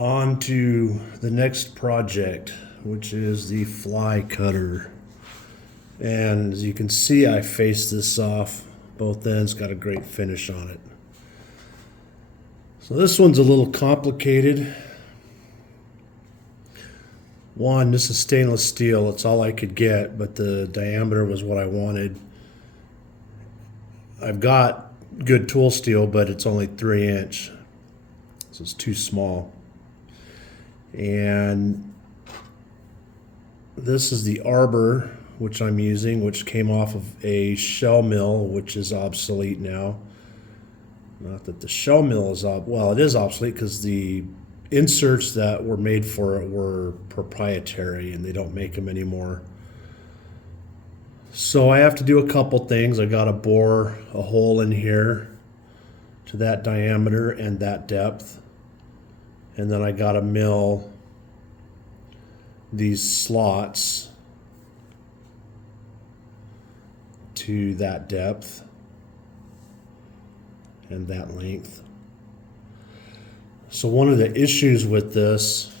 On to the next project, which is the fly cutter. And as you can see, I faced this off both ends, got a great finish on it. So this one's a little complicated. One, this is stainless steel. It's all I could get, but the diameter was what I wanted. I've got good tool steel, but it's only 3-inch, so it's too small. And this is the arbor, which I'm using, which came off of a shell mill, which is obsolete now. Not that the shell mill is well, it is obsolete because the inserts that were made for it were proprietary and they don't make them anymore. So I have to do a couple things. I got to bore a hole in here to that diameter and that depth. And then I got to mill these slots to that depth and that length. So one of the issues with this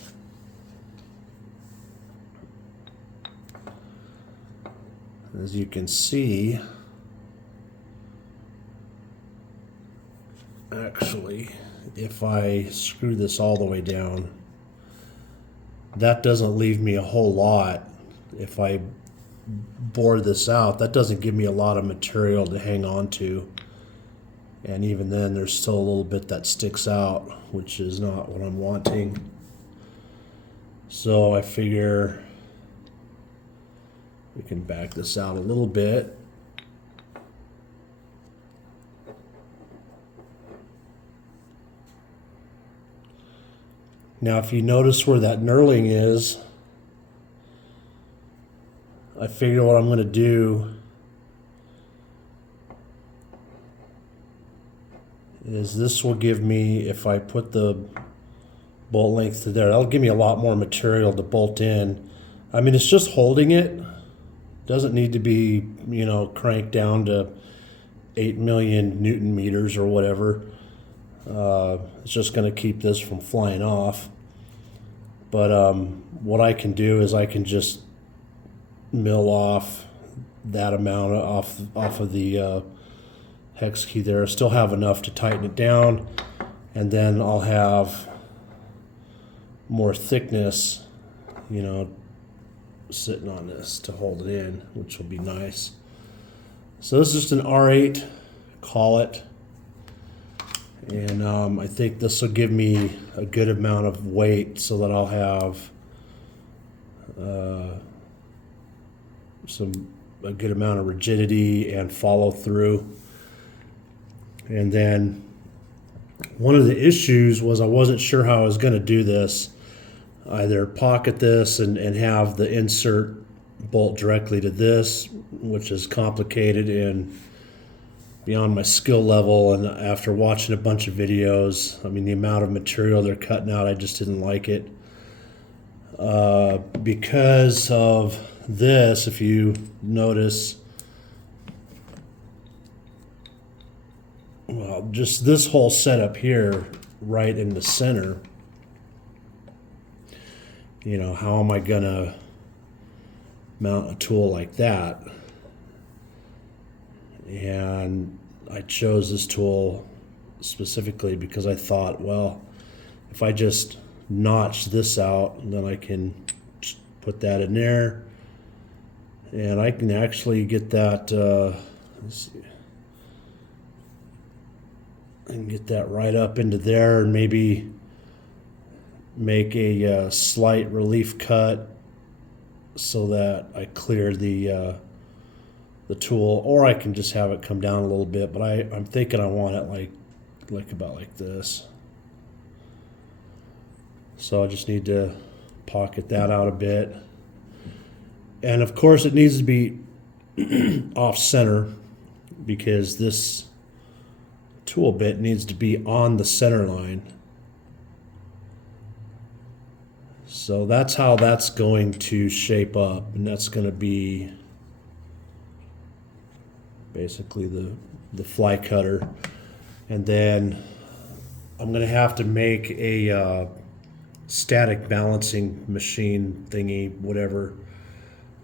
as you can see, actually, if I screw this all the way down, that doesn't leave me a whole lot. If I bore this out, that doesn't give me a lot of material to hang on to. And even then, there's still a little bit that sticks out, which is not what I'm wanting. So I figure we can back this out a little bit. Now, if you notice where that knurling is, I figure what I'm going to do is this will give me, if I put the bolt length to there, that'll give me a lot more material to bolt in. I mean, it's just holding it. Doesn't need to be, cranked down to 8 million Newton meters or whatever. It's just going to keep this from flying off. But what I can do is I can just mill off that amount off of the hex key there. I still have enough to tighten it down, and then I'll have more thickness, sitting on this to hold it in, which will be nice. So this is just an R8 collet, and I think this will give me a good amount of weight so that I'll have a good amount of rigidity and follow through. And then one of the issues was I wasn't sure how I was going to do this. Either pocket this and have the insert bolt directly to this, which is complicated and beyond my skill level. And after watching a bunch of videos, I mean, the amount of material they're cutting out, I just didn't like it. Because of this, if you notice, well, just this whole setup here, right in the center, how am I gonna mount a tool like that? And I chose this tool specifically because I thought, well, if I just notch this out, then I can put that in there, and I can actually get that. Let's see. I can get that right up into there, and maybe make a slight relief cut so that I clear the tool, or I can just have it come down a little bit. But I'm thinking I want it like about like this. So I just need to pocket that out a bit, and of course it needs to be off center because this tool bit needs to be on the center line. So that's how that's going to shape up, and that's going to be basically the fly cutter. And then I'm going to have to make a static balancing machine thingy, whatever,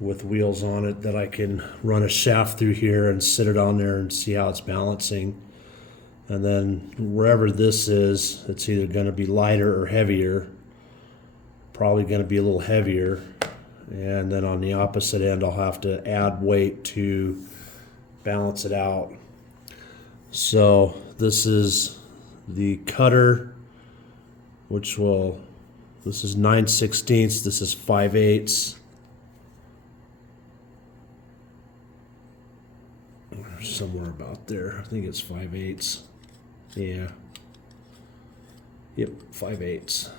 with wheels on it that I can run a shaft through here and sit it on there and see how it's balancing. And then wherever this is, it's either going to be lighter or heavier. Probably going to be a little heavier. And then on the opposite end, I'll have to add weight to balance it out. So this is the cutter, which will, this is 9/16, this is 5/8. Somewhere about there. I think it's 5/8. Yeah. Yep, 5/8.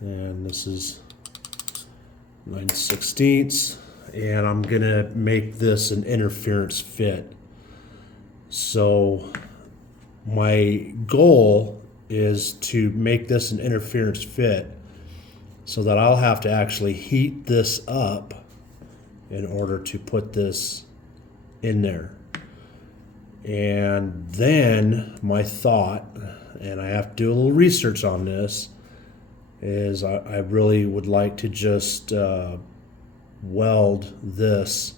And this is 9/16. And I'm gonna make this an interference fit. So my goal is to make this an interference fit so that I'll have to actually heat this up in order to put this in there. And then my thought, and I have to do a little research on this, is I really would like to just weld this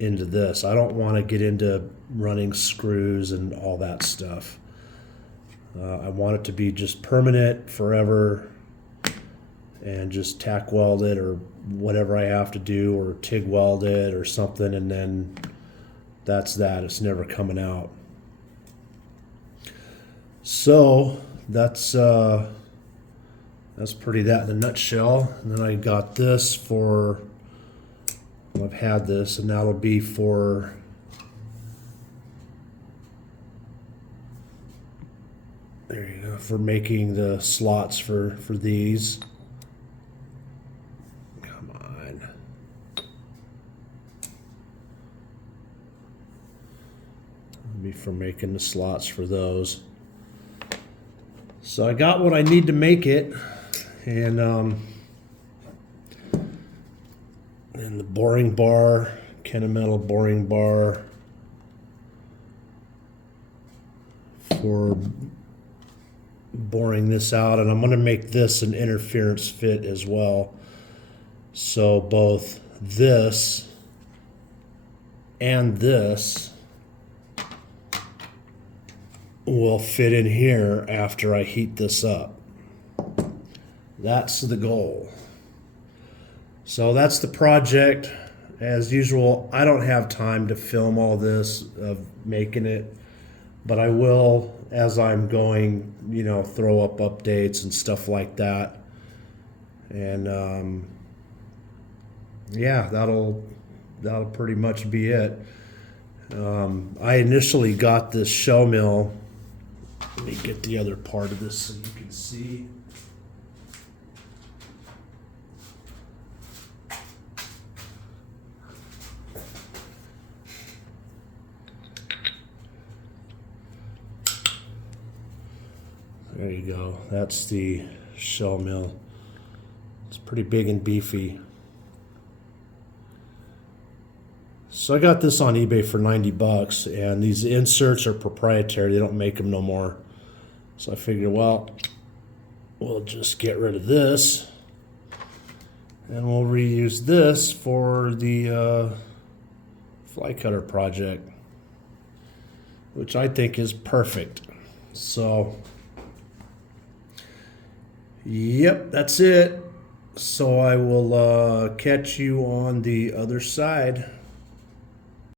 into this. I don't want to get into running screws and all that stuff. I want it to be just permanent forever and just tack weld it or whatever I have to do, or TIG weld it or something, and then that's that. It's never coming out. So that's pretty that in a nutshell. And then I got this for, I've had this, and that'll be for there you go, for making the slots for these. Come on. That'll be for making the slots for those. So I got what I need to make it, and the boring bar, Kennametal boring bar for boring this out, and I'm going to make this an interference fit as well. So both this and this will fit in here after I heat this up. That's the goal. So that's the project. As usual, I don't have time to film all this of making it, but I will, as I'm going, you know, throw up updates and stuff like that. And yeah, that'll pretty much be it. I initially got this shell mill. Let me get the other part of this so you can see. There you go. That's the shell mill. It's pretty big and beefy. So I got this on eBay for 90 bucks, and these inserts are proprietary. They don't make them no more. So I figured, well, we'll just get rid of this, and we'll reuse this for the fly cutter project, which I think is perfect. So yep, that's it. So I will catch you on the other side.